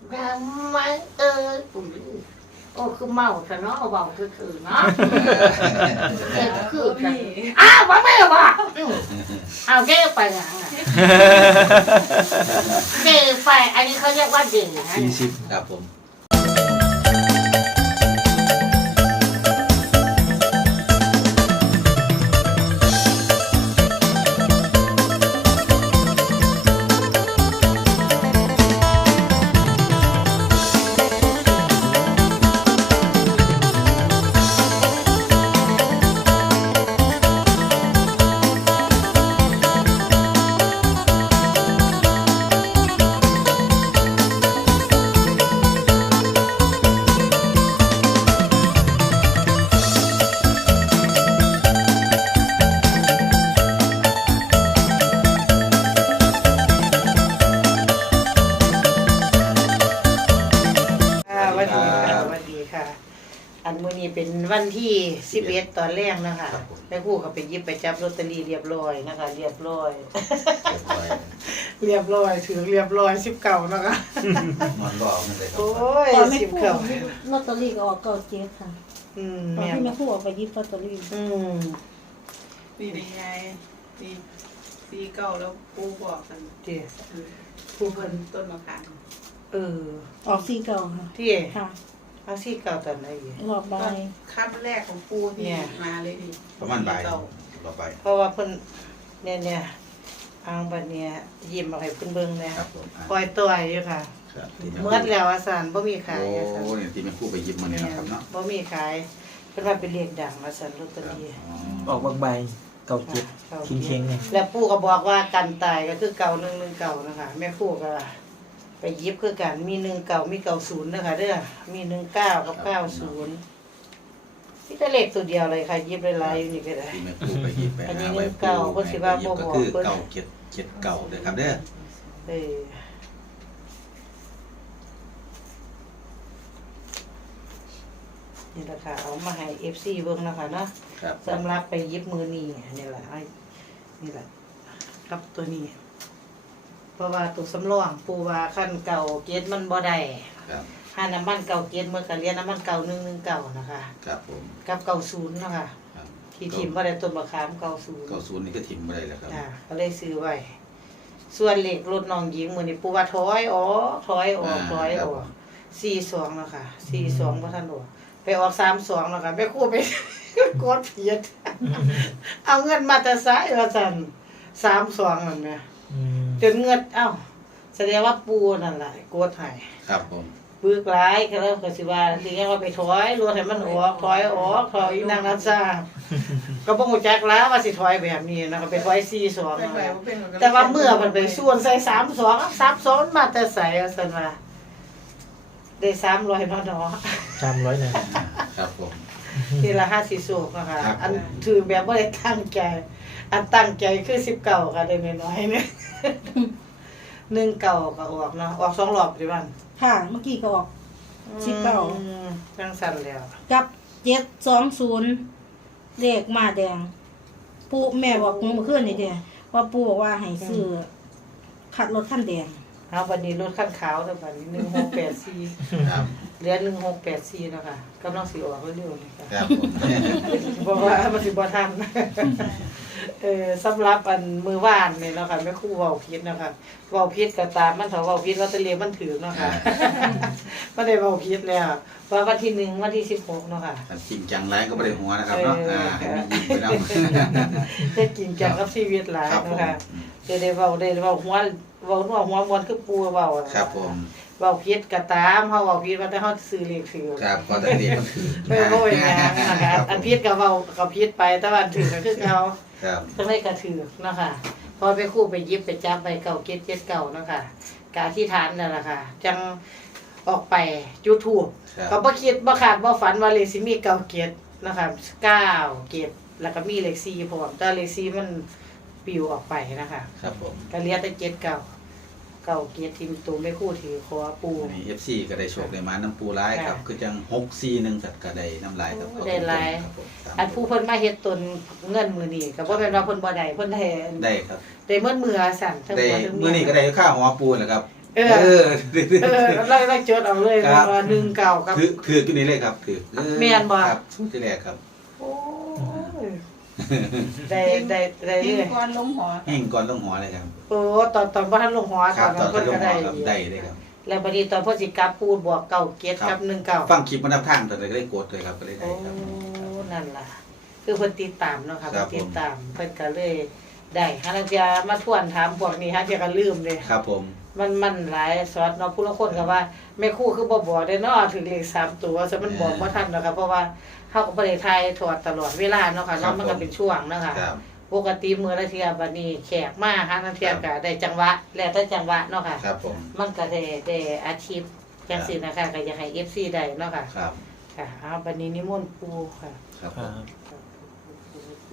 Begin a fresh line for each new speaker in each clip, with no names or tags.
ทำไมปุ่มโอ้คือเมาซะเนาะเบาคือเนาะคือกันอ้าวว่าไม่ว่าเอาเด้ไปอ่ะเด้ไปอันนี้เขาเรียกว่าเด้นะ
40ครับผม
อันมื้อนี้เป็นวันที่11ตอนแรกนะคะแม่ครูก็ไปหยิบไปจับลอตเตอรี่เรียบร้อยนะคะเรียบร้อยถือเรียบร้อย19นะคะ
มันบ่เอามันเลยครับ
โอ้ย
ลอตเตอรี่ก็ออก97ค่ะตอนที่แม่ครูออกไปหยิบลอตเตอรี่
นี่ได้ไงสี่เก้าแล้วปูบอกกันปูเพิ่นต้นมะขาม
ออก49ค่ะ
ที่
ค่ะ
เอา49ตอนไหนอีก
รอบบ่าย
คับแรกของปูที่มาเลยดิ
ประมาณบ่ายต่อไป
เพราะว่าเพิ่นเนี่ยอังบัดเนี่ยยิ้มเอาให้เพิ่นเบิ่งเนี่ยปล่อยตัวอยู่ค่ะเมื่อแล้วอาจารย์บ่มีขาย
โอ้เนี่ยที่แม่ครูไปหยิบมาเนี่ยนะครับเนาะ
บ่มีขายเพิ่นว่าเป็นเลขดังอาจารย์ลอตเตอรี่
ออกบางใบ97คิงเค้งเนี่ย
แล้วปู่ก็บอกว่ากันตายก็คือ9119นะคะแม่ครูก็ไปหยิบคือกันมี19มี90นะคะเด้อมี19กับ90นี่แต่เลขตัวเดียวเลยค่ะหยิบหลายๆอยู่นี่ก็ได้
ที่แม่ครูไปหยิบไปหาไว้ปู
เพิ่นสิว่าบ่บอก
เพิ่น977เด้อครับเด้อ
นี่แหละค่ะเอามาให้ FC เบิ่งนะคะเนาะสำหรับไปหยิบมือนี่นี่แหละนี่แหละครับตัวนี้เพราะว่าตัวสำรองปูว่าขั้นเก่าเกตมันบ่ได้ค่าน้ำมันเก่าเกตเมื่อกันเรียนน้ำมันเก่า119นะคะ
ครับผม
กับ90นะคะที่ถิ่มบ่ได้ต้นมะขาม
90นี่ก็ถิ่มบ่ได้แล้วครับ
ก็เลยซื้อไว้ส่วนเลขรถน้องหญิงมื้อนี้ปูว่าถอยออก42นะคะ42บ่ทันออกไปออก32นะคะแม่ครูไปกดผิดเอาเงินมาแต่ไสว่าซั่น32นั่นแหละจนเงินแสดงว่าปูนั่นแหละกดให้
ครับผม
ปึกหลายก็แล้วก็สิว่าสิแกว่าไปถอยรถให้มันออกถอยอีนางนั้นซ่าก็บ่ฮู้จักแล้วว่าสิถอยแบบนี้นะก็ไปถอย42แต่ว่าเมื่อมันไปส่วนใส่32มาแต่ใส่ว่าซั่นว่าได้300เนาะ
300นึง
ครับผม
ทีละ50โศกนะคะอันถือแบบบ่ได้ตั้งใจอันตั้งใจคือ19ค่ะได้น้อยๆเนี่ย19ก็ออกเนาะออก2รอบดิบัน
ค่ะเมื่อกี้ก็ออก19
จังสั่นแล้ว
กับ720เลขมาแดงปู่แม่บอกเมื่อคืนนี่เด้ว่าปู่บอกว่าให้ซื้อขัดรถคันแดง
เอาบัดนี้รถคันขาวแล้วบัดนี้1684ครับเหลือ1684นะคะกำลังสิออกเร็วๆนี่ค่ะ
ครับผม
บอกว่ามันสิบ่ทันสำหรับอันมือว่านนี่เนาะค่ะแม่ครูเว้าผิดนะคะเว้าผิดก็ตามมันเถาเว้าผิดลอตเตอรี่มันถูกเนาะค่ะบ่ได้เว้าผิดแล้วว่าวันที่1วันที่16เนาะค่ะ
จริงจังหลายก็บ่ได้หัวนะครับเนาะให้มันยิ้มไปแล้ว
ได้จริงจังกับชีวิตหลายเนาะค่ะได้เว้าหัวมวนคือปูเว้า
ครับผม
เว้าผิดก็ตามเฮาเว้าผิดว่าแต่เฮาซื้อเลขถูก
ครับก็แต่เลขมันถูก
ไม่โวยนะคะอันผิดก็เว้าก็ผิดไปแต่ว่าถูกก็คือเก่า
ครับ
จังได๋ก็ถูกเนาะค่ะพอไปคู่ไปหยิบไปจับไป9779เนาะค่ะกะอธิษฐานนั่นล่ะค่ะจังออกไปจุดธูปก็บ่คิดบ่คาดบ่ฝันว่าเลขสิมี97เนาะค่ะ97แล้วก็มีเลข4พร้อมแต่เลข4มันปิวออกไปนะคะ
ครับผม
ก็เหลือแต่79เก่าเกียรติทีมตูไม่คู่ถือขอปู
นี่ FC ก็ได้โชคได้มาน้ำปูร้ายครับคือจัง641สัตว์ก็ได้น้ำลายครับ
ได้หลายอันผู้เพิ่นมาเฮ็ดตนเงินมื้อนี้ก็บ่แม่นว่าเพิ่นบ่ได้เพิ่นได้
ครับ
ได้เมื่อสั่น
ทั้งหมดมื้อนี้ก็ได้ค่าหัวปูแหละครับ
ไปเออไล่จดเอาเลยว่า1 9ครับ
คือกินนี่เลยครับคือ
แม่นบ่
ครับสุดที่แรกครับ
โอ้ยได้
เห็น
เลย
ก่อนลงหอ
แห้งก่อนลงหัวเลยครับ
โอ้ตอนบ่ทันลงหัว
ค
ต
รั
อบ น
ต
นั้
อน
นเพิ่น
ล
ก็
งหั
ได้
วครับได้เลยครับ
แล้วบัดนี้ตอนเพิ่นสิกลับพูดบอก97กับ19
ฟังคลิปมันนับทางแต่ก็ได้กดเลยครับก็ได้
โอ้
ครับ
นั่นล่ะ คือเพิ่นติดตามเนาะค่ะ
ครั
เพิ่
บ
นติดตามเพิ่นก็เลยได้หาลังเทียมาทวนถามพวกนี้หาเทียก็ลืมเลย
ครับผม
มันหลายซอสเนาะผู้ละคนก็ว่าแม่ครูคือบ่บอกได้เนาะถึงเลข3ตัวซะมันบอกบ่ทันเนาะค่ะเพราะว่าเฮาก็บ่ได้ถ่ายทอดตลอดเวลาเนาะค่ะเนาะมันก็เป็นช่วงเนาะค่ะ
ครับ
ปกติมื้อละเที่ยบัดนี้แขกมาหาลังเทียก็ได้จังหวะแล้วแต่จังหวะเนาะค่ะ
ครับผม
มันก็ได้อาชีพจังซี่นะคะก็อยากให้ FC ได้เนาะค่ะ
ครับ
ค่ะเอาบัดนี้นิมนต์ครูค่ะ
ครับ
ค
ผ
รั
ม
บ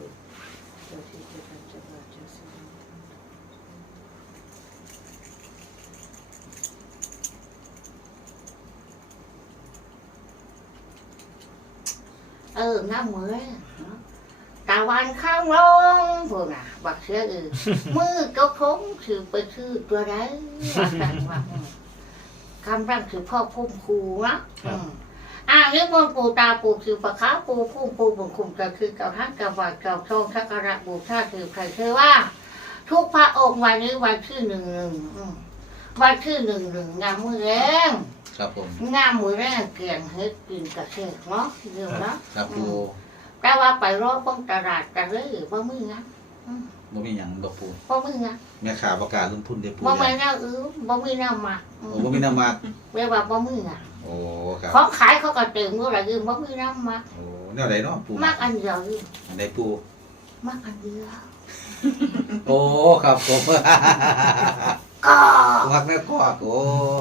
น้ำมือตะวันข้างลงพวกน่ะบักเสือมือก็คงถือไปชื่อตัวใดว่าคำร่างถือพ่อพุ่มครูนะนี่มนต์ปู่ตาปู่คือประคับปู่พุ่มปู่บุญคุมก็คือเก่าท่านเก่าวัดเก่าทองสักการะบูชาถือใครเชื่อว่า ทุกพระองค์วันนี้วันที่1 วันที่1 งามมือแรง
ครับผม
งามมือแรงเกลี่ยงเฮ็ดกินกระเชกเนาะเรื่องเนาะ
ครับปู
แต่ว่าไปรอบตลาดกันเลยว่ามืองั้น
บ่มีหยังดอกปู
ว่ามืองั้น
แม่ขาประกาศลงทุนได้ปู
ว่าไม่น่าว่ามือน่ามา
โอ้บ่มีน้ำมาก
เรียกว่าว่ามืองั้น
โอ้ครับ
ของขายเขาก็เติมเมื่อไหร่ยืมว่ามือน่ามา
โอ้แนวใดเนาะปู
มากอันเดียวยืม
อันใดปู
มากอันเดียว
โอ้ครับผม
ก็
มักแม่กอกโอ้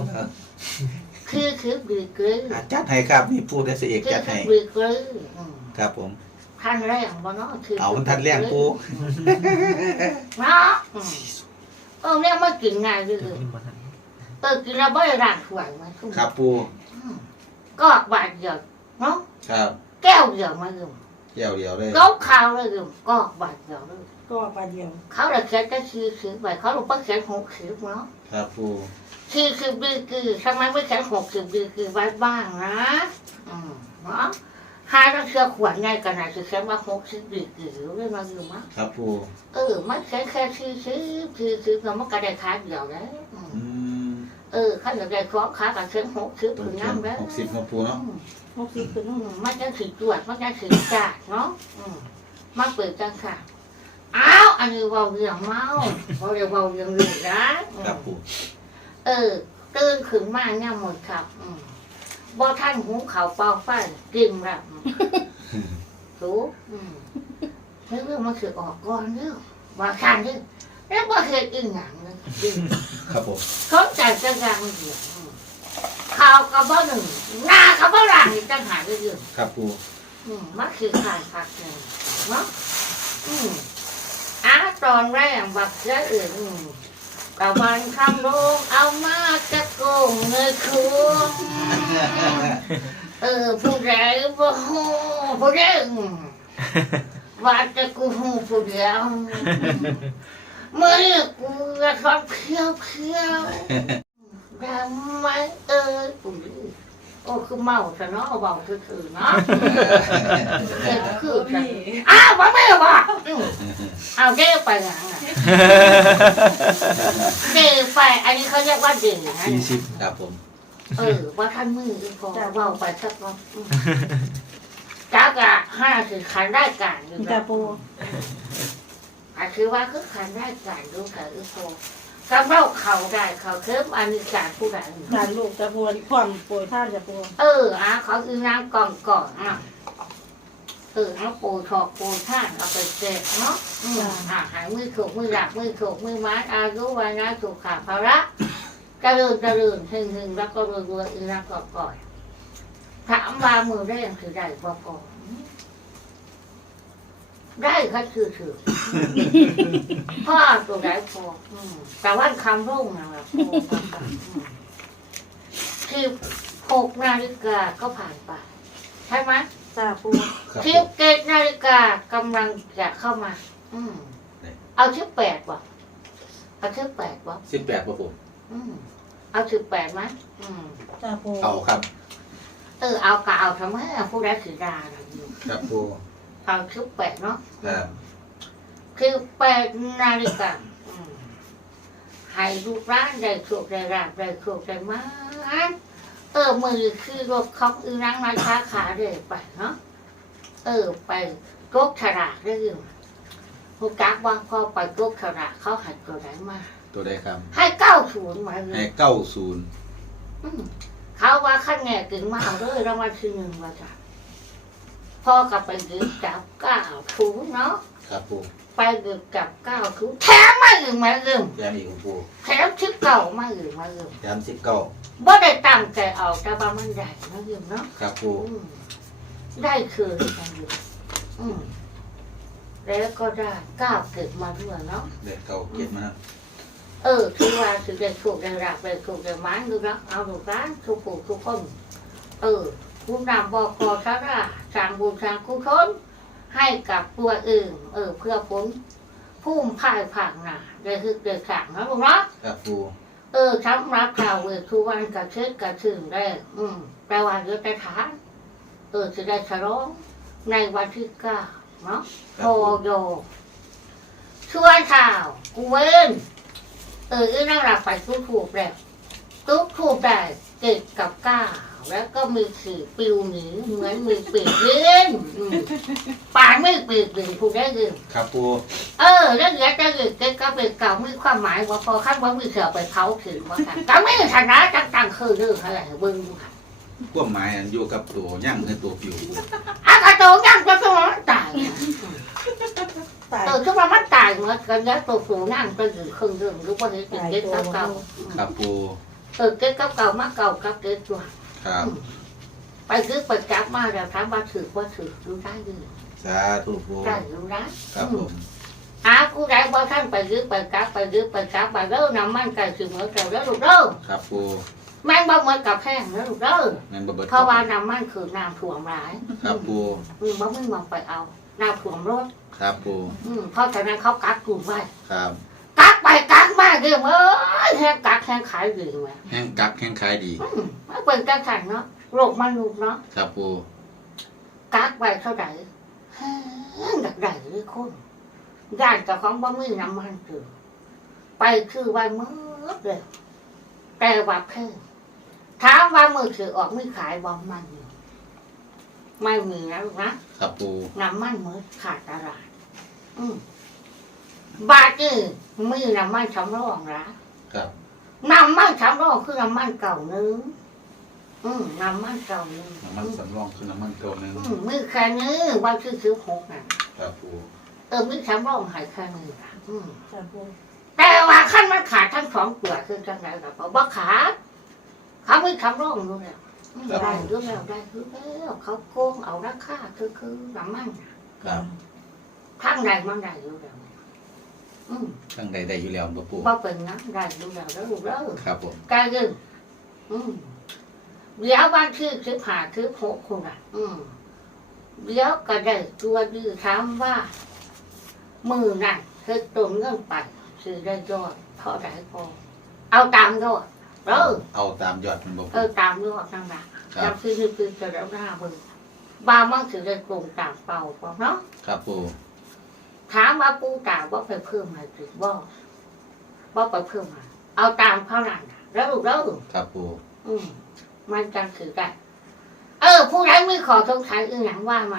คือบีกลือ
จัดให้ครับนี่ปูได้เสียเอก
คือ
จัดให้
บีกลือ
ครับผม
ท่านแรงบ่เนาะคือ
เอามันทันแรงปู
เนาะเนี่ยมากินง่ายเลย
ขึ้นมาทัน
กินแล้วไม่ได้ร่างถวยมา
ครับปู
ก็บาดเดียวเนาะ
ครับ
แก้วเดียวมายืม
เดี่ยวเดียวเลย
ก็ข่าวเลยยืมก็บาดเดียวเลย
ก็ปลาเดียว
เขาเลยเขียนจะ40ไปเขาลงไปเขียน60เนาะ
ครับปู
40บีคือทำไมไม่เขียน60บีคือไว้บ้างนะเนาะหาต้องเชื่อขวดง่ายกันนะคือเขียนว่า60บีคือเรื่องมายืมมั้ง
ครับปู
มันเขียนแค่40เราไม่กระได้ขาเดียวนะ
อืม
เขาอยากได้คล้องขากับเขียน60ถึงน้ำแล้ว
60มาปูเนาะ
60คือนู่น
มันจะถือตรวจมันจะถือจัดเนาะมาเปิดกันค่ะอ้าวอันนี้เบาเรื่องเมาเขาเรียกเบาเรื่องหนึ่งนะครับ
ปู
ตื่นขึ้นมาเนี่ยหมดครับบ่ท่านหูเขาเป่าไฟกินแบบถูกเรื่องมันคือออกก่อนเรื่องว่าท่านเรื่องแล้วบ่เคยกินหนังเลย
ครับผม
เขาใจจะยังเดียวข่าวกับบ่หนึ่งหน้ากับบ่หลังอีกต่างหากเรื่อง
ครับปู
มันคือการพักหนึ่งเนาะตอนแรกแบบเยอะอื่นตะวันคำลงเอามาจะโกงเงยคืนผู้ใดบ่ฮู้ผู้ใดว่าจะกูฮู้ผู้เดียวเมื่อกูกระทอนเพียวดังไหมผู้นี้คือเมาซะเนาะเบาคือเนาะคือกันว่าไม่ว่าเอาเด้ไปหลังเด้ไปอันนี้เขาเรียกว่าเด้นะ
40ครับผม
ว่าท่านมือพอเบาไปสักวันจ้ากะ5คือขันได้การอยู่
ตาปู
คือว่าคือขันได้การดูค่ะพอกำเล่าเขาได้เขาเคิมอันนี้การผู้ใด
การลูกตาปูความป่วยท่านตาปู
เขาคือนางก่อนเอาปูถอกปูท่านเอาไปเก็บเนาะหายมือถูกมือหลักมือถูกมือไม้อายุวันนะถูกขาภาระเจริญหึงแล้วก็รวยอีนางก่อนถามว่ามือได้ยังถือได้บ่ก่อนได้ค่ะคือพ่อตัวไหนพอแต่ว่าคำรุ่งนะแบบคือ6 นาฬิกาก็ผ่านไปใช่ไหม
ตาปู
ครับ
17 นาฬิกากำลังจะเข้ามาเอา18 ว่ะเอา18 ว่ะ
18ป่ะผม
เอา18มั้ย
จ้าปู
เอาครับ
เอาก็เอาทำไมผู้ใดสิดาล่ะ
ครับปู
เอา18เนาะ
ครับ
18นาฬิกาให้ลูกร้านได้โชคได้ราบได้โชคได้มามือคือรถของอีนางมาค้าขาเลยไปเนาะไปกกฉลากได้ยินผู้กักว่าพอไปกกฉลากเขาหัดตัวไหนมา
ตัวใดครับ
ให้90มาเลย
ให้90
เขาว่าขั้นแง่ถึงมาเอาเลยรางวัลที่1ว่าจ้ะพ่อกับไปดึกจับ90เนาะ
ครับปู
ไปดึกจับ90แถมมาอีกมาลืม
แถมอีกปู
แถมชิปเก่ามาอีกมาลืม
แถม19
บ่ได้ตั้งใจเอาแต่ว่ามันได้มาลืมเนาะ
ครับปู
ได้คือกันอยู่แล้วก็ได้ก้าวเกิดมาด้วยเนาะ
เด็กเก่าเก็บมา
คือว่าสิได้ถูกได้รับได้ถูกได้หมานดูนะเอาดูกันทุกผู้ทุกคนผู้นำบอกอสาระสร้างบุญสร้างกุศลให้กับตัวเองเพื่อผลพุ่มพ่ายผ่านหนาได้ฮึกได้สั่งนะลูกเนาะ
ครับปู
สำหรับข่าวทุกวันกระเช็ดกระถึงได้แต่ว่าเดี๋ยวจะถามจะได้ฉลองในวันที่9เนาะโทโยชวนข่าวกูเว้นนั่งหลับไปทุกถูกแล้วทุกถูกได้7 กับ 9แล้วก็มีขีดปิวหนีเหมือนมีปีกเล่นป่านไม่ปีกหนึ่งถูกได้ยิน
ครับปู
แล้วเหลือจะเหลือเก็ก็เป็นเก่ามีความหมายว่าพอขั้นว่ามีเสือไปเผาถึงว่าค่ะก็ไม่ชนะตั้งคือเรื่องอะไรเบิ้งค่ะ
พวกไม้อันอยู่กับตัวย่างคือตัวปิว
กระโดดยังก็ต้องมันตายคือว่ามันตายเหมือนกันแล้วตัวสูงนั่งก็อยู่ครึ่งเรื่องรู้ว่าเห็นเก็บเก่า
ครับปู
เก็บเก่ามาเก่ากับเก็บตัว
ครับ
ไปซื้อไปจับมาแล้วถามว่าถือว่าถือรู้ได้ดี
สาธุปู
ได้รู้นะครับ
ผม
กูได้ว่าท่านไปซื้อไปจับไปซื้อไปจับไปเริ่มนำมันไก่ถือเหมือนกันแล้วลูกเริ่ม
ครับปู
แม่งบ่เหมือนกับแห้งแล้วลูกเริ่ม
แม่นบ่เบิด
เพราะว่าน้ำมันคือน้ำถ่วมร้าย
ครับปู
บ่ไม่มองไปเอาน้ำถ่วมรถ
ครับปู
เพราะฉะนั้นเขากักกลุ่มไว้
ครับ
กักไปกักมาเรื่องแห้งกักแห้งขายดีไหม
แห้งกักแห้งขายดี
มันเป็นการขันเนาะโรคมันลุกเนาะ
ครับปู
กักไว้เท่าไหร่แห้งดักใดเลยคนย่านเจ้าของบ่มีน้ำมันคือไปคือไว้มืดเลยแต่ว่าแค่ถามว่ามือถือออกไม่ขายบ่มันไม่มีนะลูกนะครับ
ปู
น้ำมันมืดขาดตลาดบาทนี่มีน้ำมันสำรองละ
ครับ
น้ำมันสำรองคือน้ำมันเก่านึงน้ำมันเก่านึง
น้ำมันสำรองคือน้ำมันเก่านึง
มือแค่นี้วันที่16น่ะ
ครับปู
มือสำรองหายแค่นี้ละ
จ้าปู
แต่ว่าขั้นมันขาดทั้ง2ตัวคือจังไรกับบ่ขาดเขาไม่สำรองรู้แล้วได้รู้แล้วได้รู้แล้วเขาโกงเอาราคาคือน้ำมัน
ครับ
ทั้งใดมันได้รู้แล้ว
ทั้งใดได้อยู่แล้วบ่ปู
บ่เป็นนะได้รู้แล้วแล้วรู้แล้ว
ครับผม
กายยืนเดี๋ยววันที่16คนอ่ะเดี๋ยวก็ได้ตัวดื้อถามว่ามือนั่นคือตรงเงินไปคือได้ยอดเท่าไหร่พอเอาตามยอด
เอาตามยอดมันบ่ปู
ตามยอดนั่นแหละ
ครับ
จำคือจะแล้วหน้าเบิ่งบางมันคือได้กลุ่มตามเป่าพอเนาะ
ครับปู
ถามว่าปูตาว่าไปเพิ่มอะไรหรือว่าไปเพิ่มอะไรเอาตามเท่านั้นแล้วลูกแล้ว
ครับปู
มันจังถือได้ผู้ใดไม่ขอสงสัยอื่นหนังว่ามา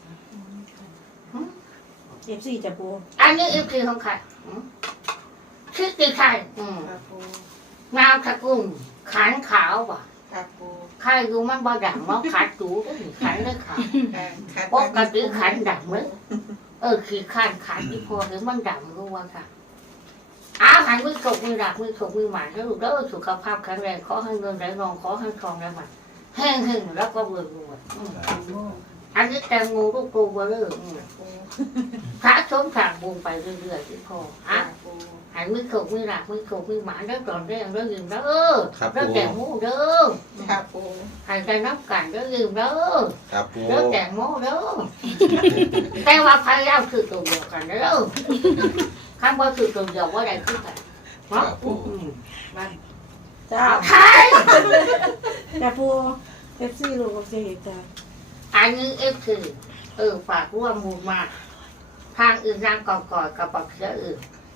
FC จ้าปู
อันนี้อีพีของใครชื่อตีใคร
ครับปู
นามสกุลขันขาวป่ะ
ครับปู
ใครดูมันบ่ดังมันขัดจูขันได้ขาว
คัด
ปกติขันดังไหมคือขันที่พอหรือมันดังรู้ว่าค่ะหันมือถกมือดักมือถกมือหมาแล้วลูกแล้วสุขภาพแข็งแรงขอให้เงินไหลนองขอให้ทองไหลมาแห้งแล้วก็เบื่ออันนี้แตงโมลูกโตเบอร์พระสมศักดิ์บุญไปเรื่อยๆที่พอหันมือถกมือดักมือถกมือหมาแล้วตอนแรกแล้วยืมแล้วแล้วแตงโมเด้อ
ครับปู
หันใจน้ำกันแล้วยืมแล้ว
ครับปู
แล้วแตงโมเด้อแต่ว่าพยายามคือตัวเดียวกันเด้อคำว่าคือตัวเดียวว่าใดคือกัน
ครับปู
บ้าน
จ้า
ใช่
จ้าปูเอฟซีลูกกับเจ๊จ้า
อันนี้คือฝากร่วมมูลมาทางอื่นร่างก่อนกับปักเสืออื่น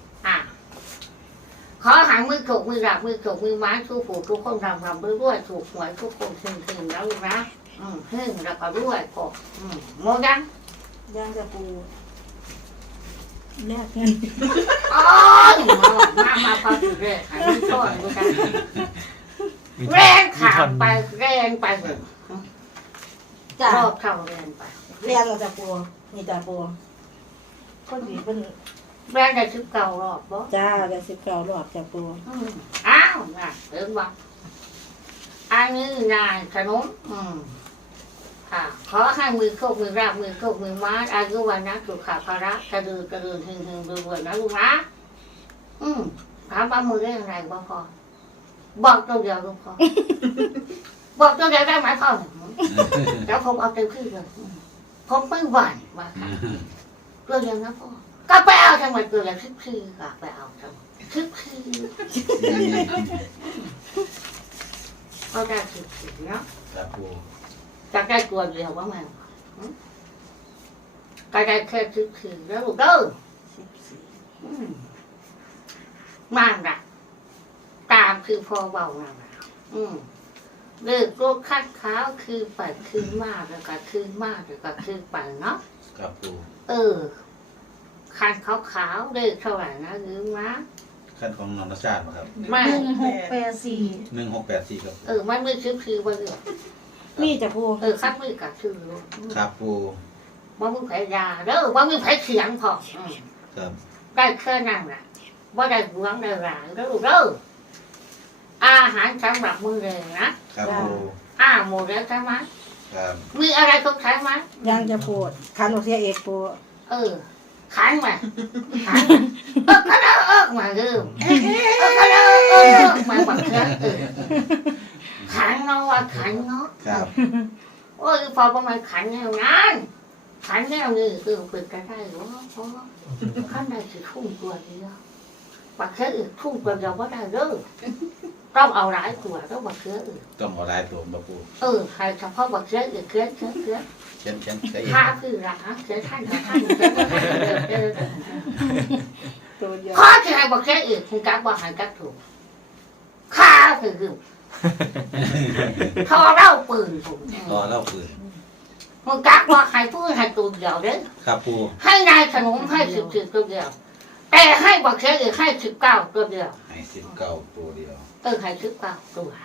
ขอหางมือถูกมือหลับมือถูกมือไม้ทุกผู้ทุกคนทำด้วยถูกหวยทุกคนถึงแล้วลูกนะพึ่งแล้วก็ด้วยกบโมยัง
ย่างจ้าปูแลกเงิน
อ๋อมาพอถึงเลยอันนี้ก่อนดูกันแรง
มี
ขา
ท่อน
ไปแรงไปเลย
จ้าร
อบเท่าแรงไป
เรียนเราจ้าปูนี่จ้าปูคนดีเป็น
แรงได้ชิบเก่ารอบบ่
จ้าได้19 รอบจ้าปู
อ้าวน่ะเอิ้นว่าอันนี้นายขนมค่ะขอให้มือโคกมือราบมือโคกมือม้าอายุวันนะสุขภาระกระดือกระดือหึงรวยนะลูกนะถามว่ามือได้อะไรบ่พอบอกตัวเดียวลูกพอบอกตัวเดียวได้ไหมพ่อแล้วผมเอาเต็มที่เลยผมไม่หวั่นว่าค่ะตัวเดียวนะพ่อก็ไปเอาจังหวัดตัวเดียวคือก็ไปเอาจังหวัดคือก็ได้คือเนาะ
ครับปู
จะได้ตัวเดียวว่ามันก็ได้แค่คือแล้วลูกเด้อมากนะตามคือพอเบานะเลิกโรคคัดขาวคือปัดคือมากแล้วก็คือมากแล้วก็คือปัดเนาะ
ครับปู
คันขาวๆเลิกเท่าไหร่นะหรือมะ
ขั้นของน้องรัชชาติครับ
ไม่
1684
1684ครับ
มันไม่คือว่าเรื่อง
มีจ้าปู
คัดมือกับคือ
ครับปู
ว่ามือไผ่ยาเด้อว่ามือไผ่เสียงพอ
ครับ
ได้แค่นั้นแหละว่าได้หวงได้หลานแล้วลูกเด้ออาหารสำหรับมือเลยนะครับ
ปู
หมดแล้วใช่ไหม
ครับ
มีอะไรต้องใช้ไหม
ย่างจ้าปูคันของเสียเอกปู
ขันมาขันมาเริ่มมาบังคับขันเนาะว่าขันเนาะ
ครับ
โอ้ยพอประมาณขันแนวนั้นขันแนวนี้เป็นกันได้หรือเพราะขั้นใดคือทุ่งตัวเดียวบักเขืออื่นทุ่งตัวเดียวว่าได้เด้อต้องเอาหลายตัวต้องบักเขืออื่น
ต้องเอาลายตัวมาปู
ใครเฉพาะบักเขืออื่นเขือ
เขียนเขียนเขียนเอง
ข้าคือหลาเขือท่านท่าน
ตัวเดียว
ข้อที่ให้บักเขืออื่นคือการบอกให้การถูกข้าคือทอเล่าปืนถูก
รอเล่าปืน
มึงกักว่าให้พูดให้ตัวเดียวเด้อ
ครับปู
ให้นายขนมให้10ตัวเดียวแต่ให้บักเขืออื่นให้19ตัวเดียว
ให้19ตัวเดียว
ให้19ตัว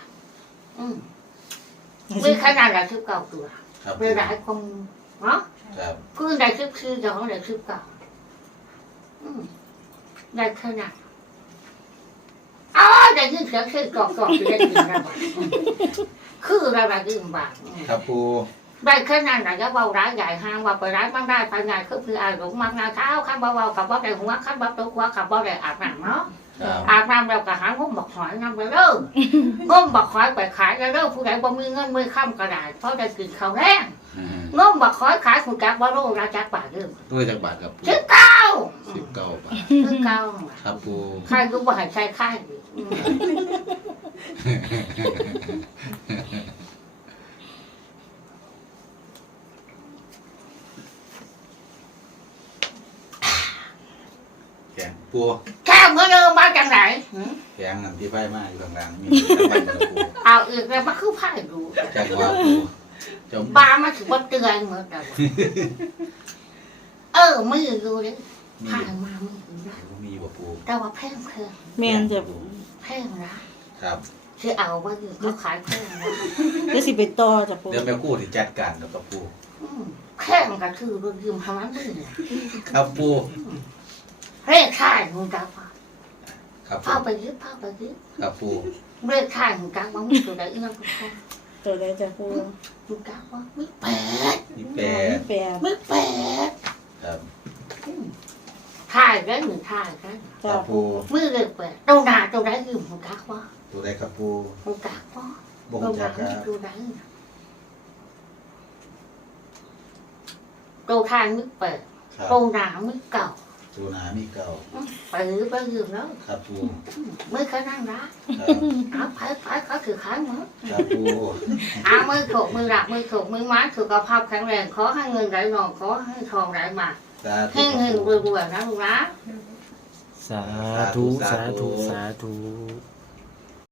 มีขนาดละ19ตัว
ครับ
เวลาคงเนาะ
ครับ
พื้นได้คือจะของได้19ได้ขนาดได้ยินเสียงคือกรอกๆได้ยินระบาดคือระบาดยิ่งบาด
ครับปู
ได้ขนาดไหนก็เบาร้ายใหญ่ห้างว่าไปร้ายบ้างได้ไปไงคืออารมณ์มากนาเท้าขั้นเบาๆกับว่าได้หัวขั้นเบาตัวหัวกับว่าได้อาบน้ำเนาะ
ครับ
อาบน้ำแล้วก็หางงมบักหอยน้ำไปเริ่มงมบักหอยไปขายแล้วเริ่มผู้ใดบ่มีเงินมือค้ำกระดาษเพราะได้กินข้าวแรงงมบักหอยขายคุณจักบ่รู้ราจักบาทเริ่ม
ด้วยจักรบาทครับปู
19
19 บาท ครับปู
ใครก็บ่ให้ใช้ค่ายดิ
แข็งปู
แค่เมื่อเดิมมาจังไหน
แข็งนั่นที่ไฟมาอยู่ข้างล่างมีทั้งวันกับปู
เอาอีกแล้วมันคือไพ่ดู
จักว่าปูจม
ปลามาถือว่าเตือนเหมือนกันมือดูเลยผ่านมามือดูได้
มีบ่ปู
แต่ว่าแพง
แม่นจ้าปู
แพงนะครับ คือเอาว่าอยู่เขาขายแพงนะ
แล้วสิไปต่อจ้าปู
เดี๋ยวแม่กู้ที่จัดการกับปู
แพงก็คือรถยืมทำนั้นด้วยเนี่ย
ครับปู
เรียกค่ายมึงกับว่า
ครับปู
เข้าไปยึด
ครับปู
เรียกค่ายมึงกับว่ามึงตัวใดอีนั่นก็พอ
ตัวใดจ้าปู
มึงกับว่าไม่แปด
นี่แปด
แปด
ไม่แปด
ครับ
ถ่ายกันหรือถ่ายกัน
ครั
จ้า
บ
ปู
ปู
มือเรียกแปดตัวหนาตัวใดยืมมึงกับว่า
ตัวใดครับปู
มึงกับว่า
บ่
ตัว
ง
ห
จั
นาก
ครับ
ตัวใดตัวทางมึงแปด
ครับ
ตัวหนามึงเก่า
ตัวหนามีเก่า
ไปหรือไปยืมแล้ว
ครับปู
มือเขานั่งรัก
ครับ
ไปเขาถือขายหมด
ครับปู
มือถูกมือหลักมือถูกมือไม้สุขภาพแข็งแรงขอให้เงินไหลนองขอให้ทองไหลมา
สาธุ
ให้เงินรวยๆนะลูกนะ
สาธุสาธุสาธุ
ส